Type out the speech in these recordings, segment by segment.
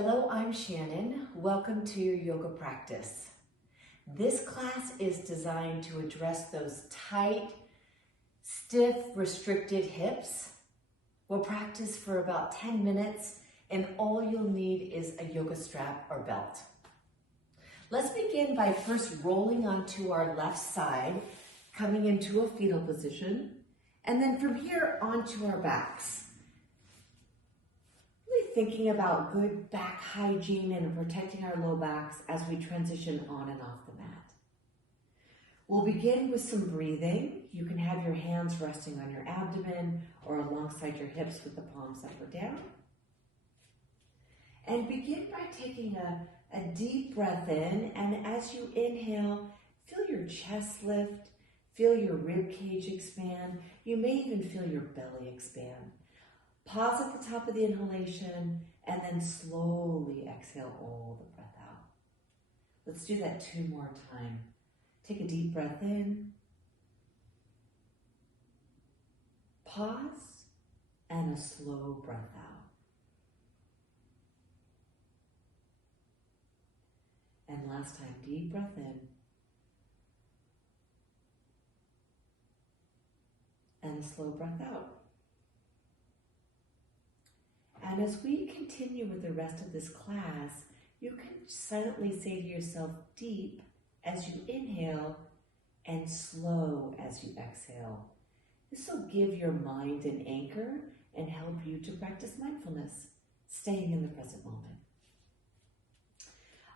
Hello, I'm Shannon. Welcome to your yoga practice. This class is designed to address those tight, stiff, restricted hips. We'll practice for about 10 minutes and all you'll need is a yoga strap or belt. Let's begin by first rolling onto our left side, coming into a fetal position, and then from here onto our backs. Thinking about good back hygiene and protecting our low backs as we transition on and off the mat. We'll begin with some breathing. You can have your hands resting on your abdomen or alongside your hips with the palms up or down. And begin by taking a deep breath in, and as you inhale, feel your chest lift, feel your rib cage expand. You may even feel your belly expand. Pause at the top of the inhalation and then slowly exhale all the breath out. Let's do that 2 more times. Take a deep breath in, pause, and a slow breath out. And last time, deep breath in, and a slow breath out. And as we continue with the rest of this class, you can silently say to yourself, deep as you inhale and slow as you exhale. This will give your mind an anchor and help you to practice mindfulness, staying in the present moment.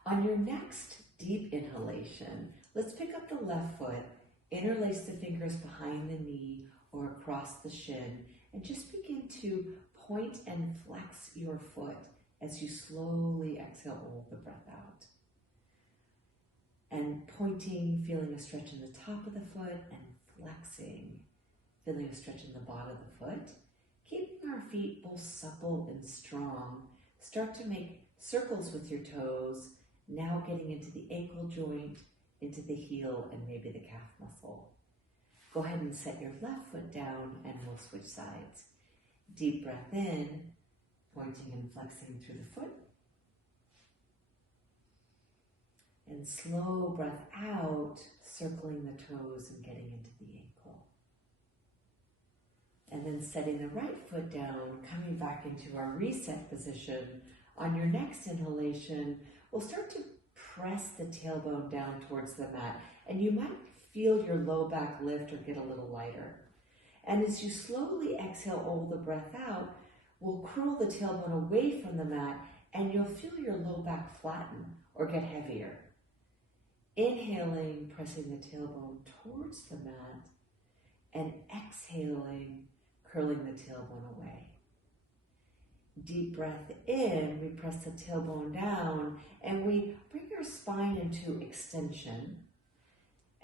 On your next deep inhalation, let's pick up the left foot, interlace the fingers behind the knee or across the shin, and just begin to point and flex your foot as you slowly exhale all the breath out. And pointing, feeling a stretch in the top of the foot, and flexing, feeling a stretch in the bottom of the foot. Keeping our feet both supple and strong. Start to make circles with your toes, now getting into the ankle joint, into the heel, and maybe the calf muscle. Go ahead and set your left foot down and we'll switch sides. Deep breath in, pointing and flexing through the foot. And slow breath out, circling the toes and getting into the ankle. And then setting the right foot down, coming back into our reset position. On your next inhalation, we'll start to press the tailbone down towards the mat. And you might feel your low back lift or get a little lighter. And as you slowly exhale all the breath out, we'll curl the tailbone away from the mat and you'll feel your low back flatten or get heavier. Inhaling, pressing the tailbone towards the mat, and exhaling, curling the tailbone away. Deep breath in, we press the tailbone down and we bring our spine into extension.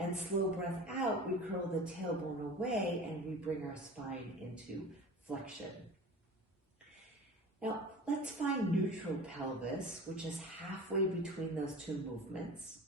And slow breath out, we curl the tailbone away and we bring our spine into flexion. Now, let's find neutral pelvis, which is halfway between those 2 movements.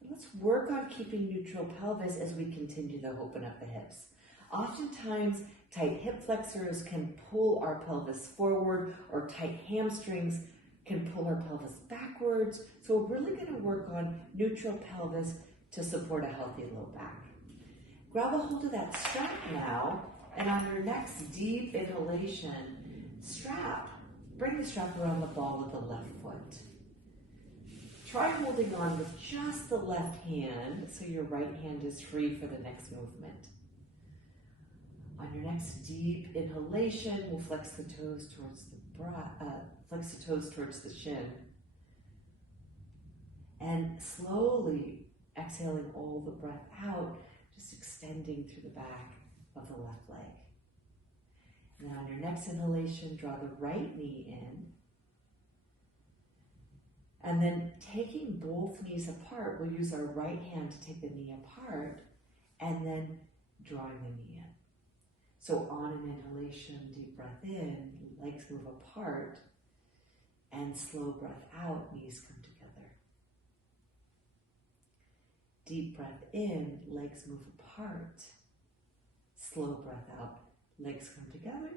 And let's work on keeping neutral pelvis as we continue to open up the hips. Oftentimes, tight hip flexors can pull our pelvis forward, or tight hamstrings can pull our pelvis backwards. So we're really going to work on neutral pelvis to support a healthy low back. Grab a hold of that strap now, and on your next deep inhalation, bring the strap around the ball of the left foot. Try holding on with just the left hand so your right hand is free for the next movement. On your next deep inhalation, we'll flex the toes towards the shin. And slowly exhaling all the breath out, just extending through the back of the left leg. And then on your next inhalation, draw the right knee in. And then taking both knees apart, we'll use our right hand to take the knee apart and then drawing the knee in. So on an inhalation, deep breath in, legs move apart, and slow breath out, knees come together. Deep breath in, legs move apart. Slow breath out, legs come together.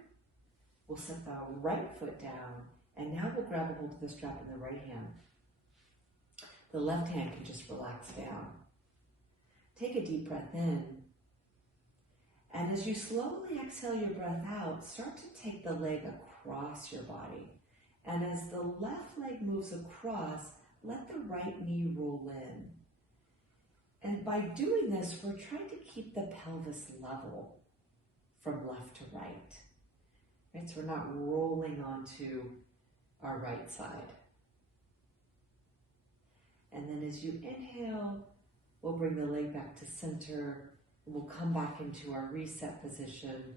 We'll set the right foot down And now we'll grab a hold of the strap in the right hand. The left hand can just relax down. Take a deep breath in. And as you slowly exhale your breath out, start to take the leg across your body. And as the left leg moves across, let the right knee roll in. And by doing this, we're trying to keep the pelvis level from left to right. Right? So we're not rolling onto our right side. And then as you inhale, we'll bring the leg back to center. We'll come back into our reset position,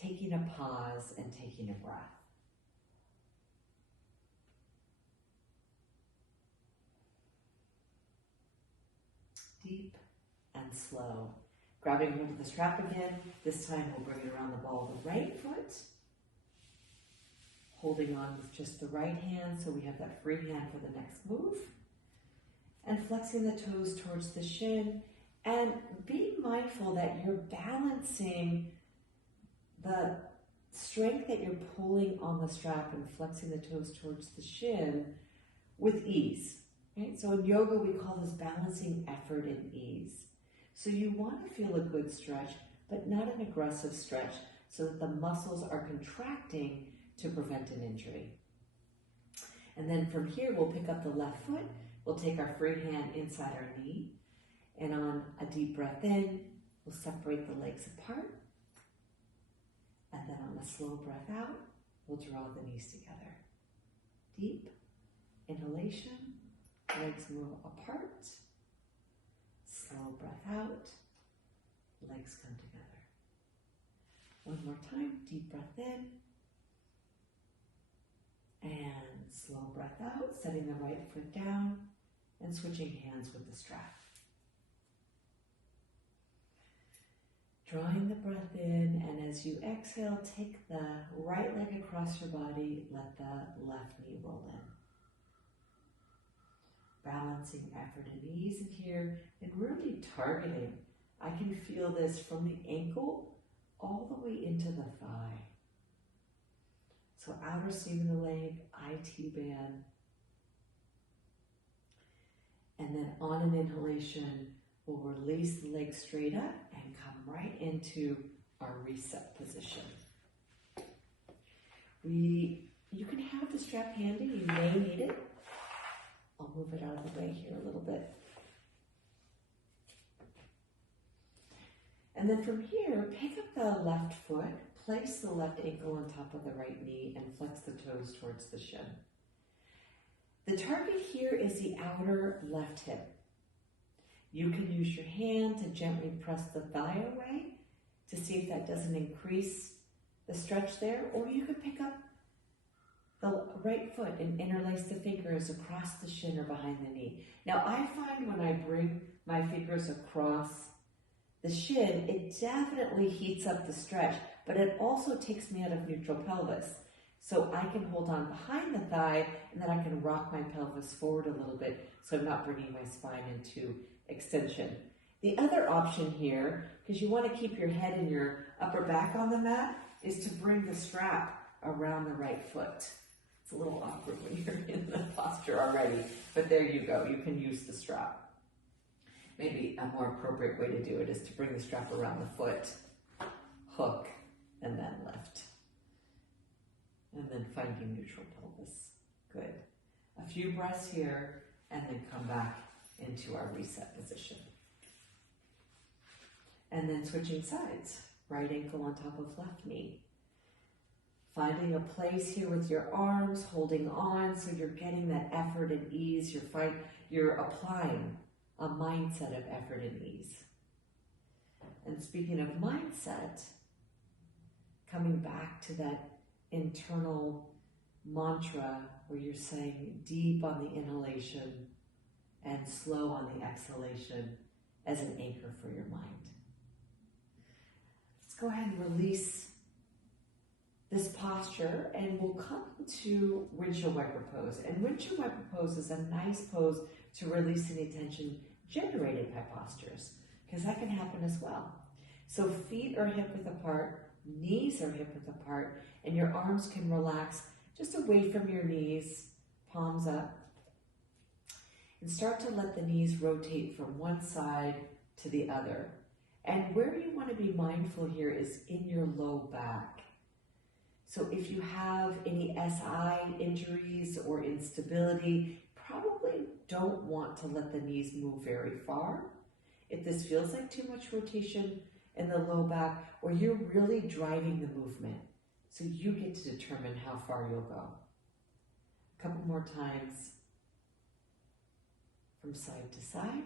taking a pause and taking a breath. Deep and slow. Grabbing hold of the strap again. This time we'll bring it around the ball of the right foot. Holding on with just the right hand so we have that free hand for the next move. And flexing the toes towards the shin. And be mindful that you're balancing the strength that you're pulling on the strap and flexing the toes towards the shin with ease. Right? So in yoga, we call this balancing effort and ease. So you want to feel a good stretch, but not an aggressive stretch, so that the muscles are contracting to prevent an injury. And then from here, we'll pick up the left foot. We'll take our free hand inside our knee. And on a deep breath in, we'll separate the legs apart. And then on a slow breath out, we'll draw the knees together. Deep inhalation. Legs move apart. Slow breath out. Legs come together. One more time. Deep breath in. And slow breath out. Setting the right foot down and switching hands with the strap. Drawing the breath in, and as you exhale, take the right leg across your body. Let the left knee roll in. Balancing effort and ease in here, and really targeting. I can feel this from the ankle all the way into the thigh. So outer seam of the leg, IT band. And then on an inhalation, we'll release the leg straight up and come right into our reset position. You can have the strap handy, you may need it. I'll move it out of the way here a little bit. And then from here, pick up the left foot, place the left ankle on top of the right knee, and flex the toes towards the shin. The target here is the outer left hip. You can use your hand to gently press the thigh away to see if that doesn't increase the stretch there, or you can pick up the right foot and interlace the fingers across the shin or behind the knee. Now I find when I bring my fingers across the shin, it definitely heats up the stretch, but it also takes me out of neutral pelvis. So I can hold on behind the thigh, and then I can rock my pelvis forward a little bit so I'm not bringing my spine into extension. The other option here, because you want to keep your head and your upper back on the mat, is to bring the strap around the right foot. It's a little awkward when you're in the posture already, but there you go. You can use the strap. Maybe a more appropriate way to do it is to bring the strap around the foot, hook, and then lift. And then finding neutral pelvis. Good. A few breaths here, and then come back into our reset position. And then switching sides. Right ankle on top of left knee. Finding a place here with your arms, holding on so you're getting that effort and ease. You're applying a mindset of effort and ease. And speaking of mindset, coming back to that internal mantra where you're saying deep on the inhalation and slow on the exhalation as an anchor for your mind. Let's go ahead and release this posture, and we'll come to windshield wiper pose. And windshield wiper pose is a nice pose to release any tension generated by postures, because that can happen as well. So feet are hip width apart, knees are hip width apart, and your arms can relax just away from your knees, palms up. And start to let the knees rotate from one side to the other. And where you want to be mindful here is in your low back. So if you have any SI injuries or instability, probably don't want to let the knees move very far. If this feels like too much rotation in the low back, or you're really driving the movement, so you get to determine how far you'll go. A couple more times from side to side.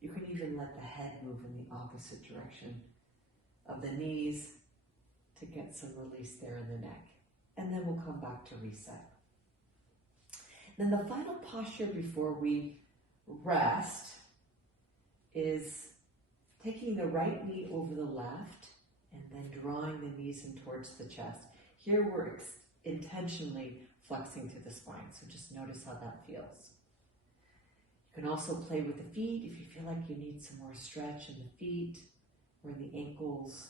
You can even let the head move in the opposite direction of the knees to get some release there in the neck. And then we'll come back to reset. Then the final posture before we rest is taking the right knee over the left and then drawing the knees in towards the chest. Here we're intentionally flexing through the spine, so just notice how that feels. You can also play with the feet if you feel like you need some more stretch in the feet or in the ankles.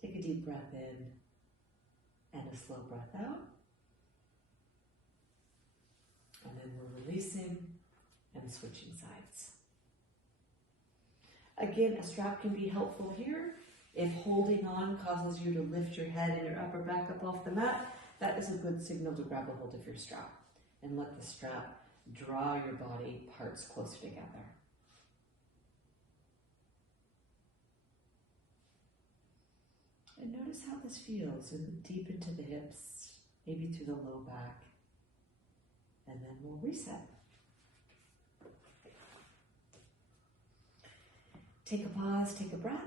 Take a deep breath in and a slow breath out. And then we're releasing and switching sides. Again, a strap can be helpful here. If holding on causes you to lift your head and your upper back up off the mat, that is a good signal to grab a hold of your strap and let the strap draw your body parts closer together. And notice how this feels, and deep into the hips, maybe through the low back. And then we'll reset. Take a pause, take a breath.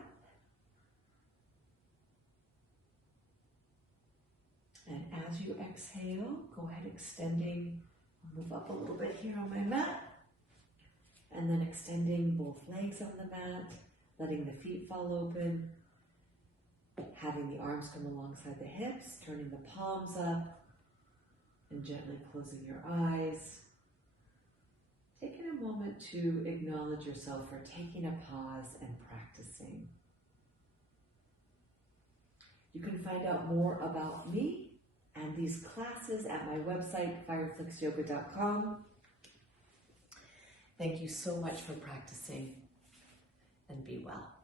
And as you exhale, go ahead extending. I'll move up a little bit here on my mat. And then extending both legs on the mat, letting the feet fall open, having the arms come alongside the hips, turning the palms up, and gently closing your eyes. Taking a moment to acknowledge yourself for taking a pause and practicing. You can find out more about me and these classes at my website, FireFlexYoga.com. Thank you so much for practicing, and be well.